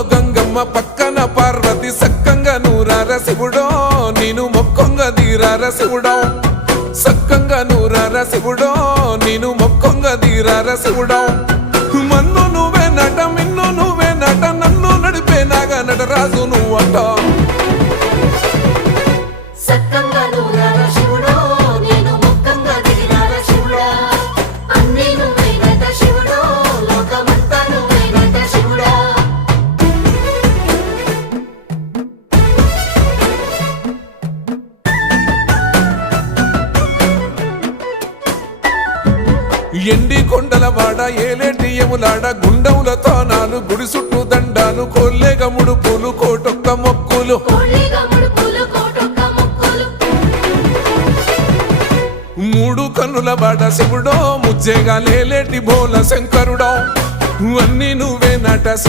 ఊళ్ళో గంగమ్మ పక్కన పార్వతి సక్కంగా నూరార శివుడో నేను మొక్కంగా దీరార శివుడో సక్కంగా నూరార శివుడో నేను మొక్కంగా దీరార శివుడో మన్ను నువ్వే నట మిన్ను నువ్వే నట నన్ను నడిపే నాగ నటరాజు నువ్వట సక్కంగా నూరార శివుడో నేను మొక్కంగా దిగిరార శివుడా అన్నీ నువ్వేనట శివుడో లోకమంతా నువ్వేనట శివుడా ఎండి కొండల వాడ ఏలేటి యములాడ గుండములతో నాలు గుడి చుట్టూ దండాలు కోల్లేగ ముడుపులు కోటొక్క మొక్కులు కోళ్ళిగా ముడుపులు కోటొక్క మొక్కులు మూడు కన్నుల వాడ శివుడో ముజ్జేగా లేలేటి బోల శంకరుడో అన్నీ నువ్వే నట